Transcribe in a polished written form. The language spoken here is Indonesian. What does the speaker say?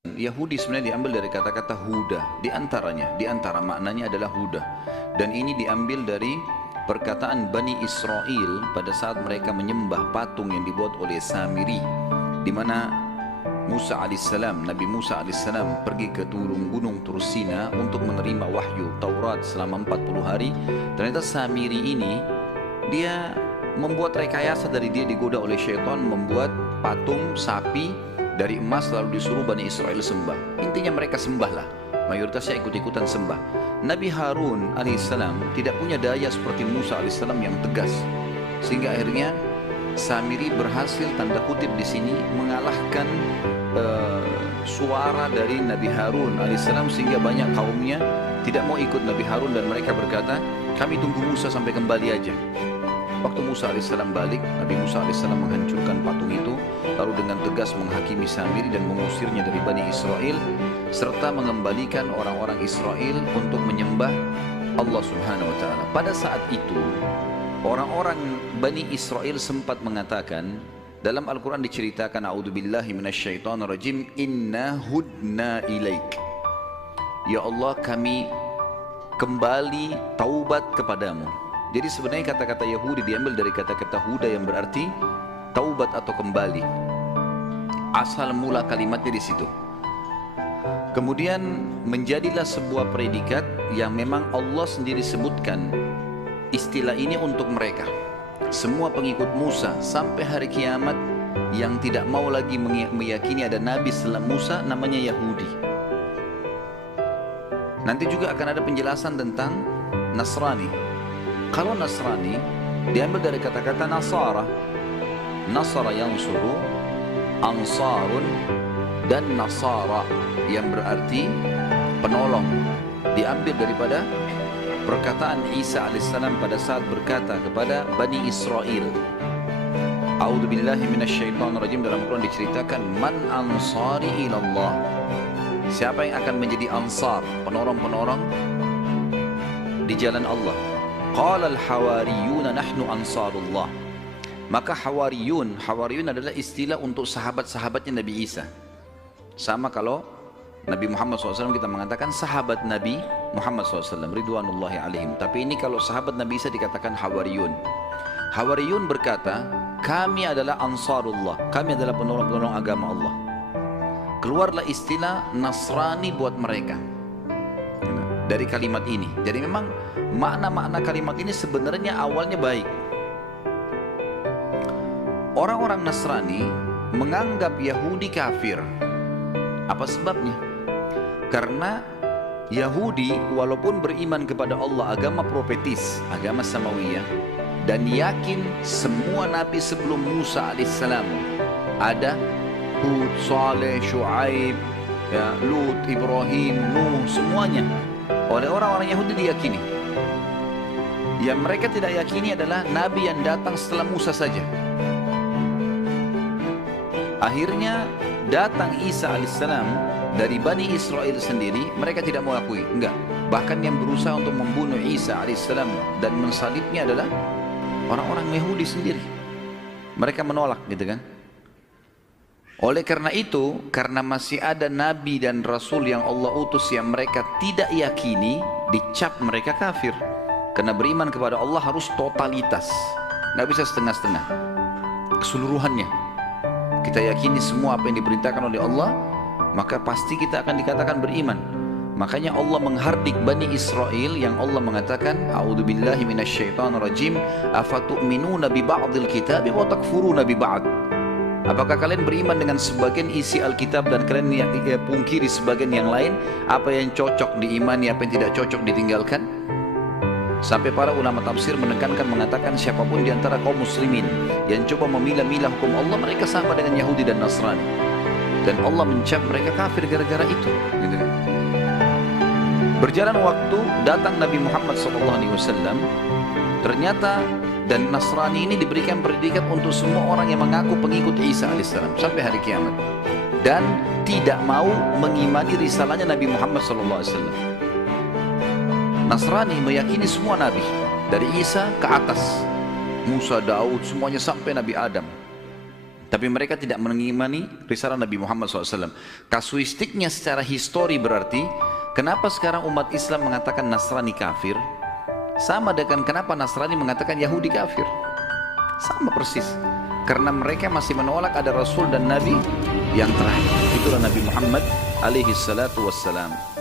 Yahudi sebenarnya diambil dari kata-kata huda, di antara maknanya adalah huda. Dan ini diambil dari perkataan Bani Israel pada saat mereka menyembah patung yang dibuat oleh Samiri, di mana Musa alaihissalam, Nabi Musa alaihissalam pergi ke gunung Tursina untuk menerima wahyu Taurat selama 40 hari. Ternyata Samiri ini dia membuat rekayasa, dari dia digoda oleh syaitan, membuat patung sapi dari emas lalu disuruh Bani Israel sembah. Intinya mereka sembahlah, mayoritasnya ikut-ikutan sembah. Nabi Harun alaihissalam tidak punya daya seperti Musa alaihissalam yang tegas, sehingga akhirnya Samiri berhasil tanda kutip di sini mengalahkan suara dari Nabi Harun alaihissalam, sehingga banyak kaumnya tidak mau ikut Nabi Harun dan mereka berkata, kami tunggu Musa sampai kembali aja. Waktu Musa alaihissalam balik, Nabi Musa alaihissalam menghancurkan patung itu, lalu dengan tegas menghakimi Samiri dan mengusirnya dari Bani Israel, serta mengembalikan orang-orang Israel untuk menyembah Allah Subhanahu wa Ta'ala. Pada saat itu, orang-orang Bani Israel sempat mengatakan, dalam Al-Quran diceritakan, A'udzubillahi minasyaitonirrajim, inna hudna ilaik. Ya Allah, kami kembali taubat kepadamu. Jadi sebenarnya kata-kata Yahudi diambil dari kata-kata huda yang berarti taubat atau kembali. Asal mula kalimatnya di situ. Kemudian menjadilah sebuah predikat yang memang Allah sendiri sebutkan istilah ini untuk mereka. Semua pengikut Musa sampai hari kiamat yang tidak mau lagi meyakini ada nabi setelah Musa namanya Yahudi. Nanti juga akan ada penjelasan tentang Nasrani. Kalau Nasrani diambil dari kata-kata Nasara. Nasara yansuru, ansarun, dan Nasara yang berarti penolong. Diambil daripada perkataan Isa alaihissalam pada saat berkata kepada Bani Israel, A'udzubillahi minasyaitonirrajim, dalam Quran diceritakan, man ansari ilallah. Siapa yang akan menjadi ansar, penolong-penolong di jalan Allah? Qala al-hawariyuna nahnu ansarullah. Maka hawariyun adalah istilah untuk sahabat-sahabatnya Nabi Isa. Sama kalau Nabi Muhammad SAW kita mengatakan sahabat Nabi Muhammad SAW ridwanullahi alaihim. Tapi ini kalau sahabat Nabi Isa dikatakan hawariyun. Hawariyun berkata, kami adalah ansarullah, kami adalah penolong-penolong agama Allah. Keluarlah istilah Nasrani buat mereka dari kalimat ini. Jadi memang makna-makna kalimat ini sebenarnya awalnya baik. Orang-orang Nasrani menganggap Yahudi kafir. Apa sebabnya? Karena Yahudi walaupun beriman kepada Allah, agama profetis, agama samawiyah, dan yakin semua nabi sebelum Musa alaihissalam ada, Hud, Saleh, Shu'aib, ya, Lut, Ibrahim, Nuh, semuanya oleh orang-orang Yahudi diyakini. Yang mereka tidak yakini adalah nabi yang datang setelah Musa saja. Akhirnya datang Isa alaihissalam dari Bani Israel sendiri, mereka tidak mau akui, enggak. Bahkan yang berusaha untuk membunuh Isa alaihissalam dan mensalibnya adalah orang-orang Yahudi sendiri. Mereka menolak, gitu kan. Oleh karena itu, karena masih ada nabi dan rasul yang Allah utus yang mereka tidak yakini, dicap mereka kafir. Karena beriman kepada Allah harus totalitas, nggak bisa setengah-setengah, keseluruhannya. Kita yakini semua apa yang diperintahkan oleh Allah, maka pasti kita akan dikatakan beriman. Makanya Allah menghardik Bani Israel yang Allah mengatakan, A'udzubillahi minasyaitonirrajim, afatu'minuna bi ba'dil kitabi wa takfuruna bi ba'd. Apakah kalian beriman dengan sebagian isi Alkitab dan kalian pungkiri sebagian yang lain? Apa yang cocok diimani, apa yang tidak cocok ditinggalkan? Sampai para ulama tafsir menekankan, mengatakan siapapun di antara kaum muslimin yang coba memilah-milah hukum Allah, mereka sama dengan Yahudi dan Nasrani. Dan Allah mencap mereka kafir gara-gara itu, gitu kan? Berjalan waktu, datang Nabi Muhammad SAW. Ternyata dan Nasrani ini diberikan predikat untuk semua orang yang mengaku pengikut Isa alaihissalam sampai hari kiamat, dan tidak mau mengimani risalahnya Nabi Muhammad SAW. Nasrani meyakini semua nabi dari Isa ke atas, Musa, Daud, semuanya sampai Nabi Adam. Tapi mereka tidak mengimani risalah Nabi Muhammad SAW. Kasuistiknya secara histori berarti, kenapa sekarang umat Islam mengatakan Nasrani kafir? Sama dengan kenapa Nasrani mengatakan Yahudi kafir. Sama persis. Karena mereka masih menolak ada Rasul dan Nabi yang terakhir. Itulah Nabi Muhammad alaihi salatu wassalam.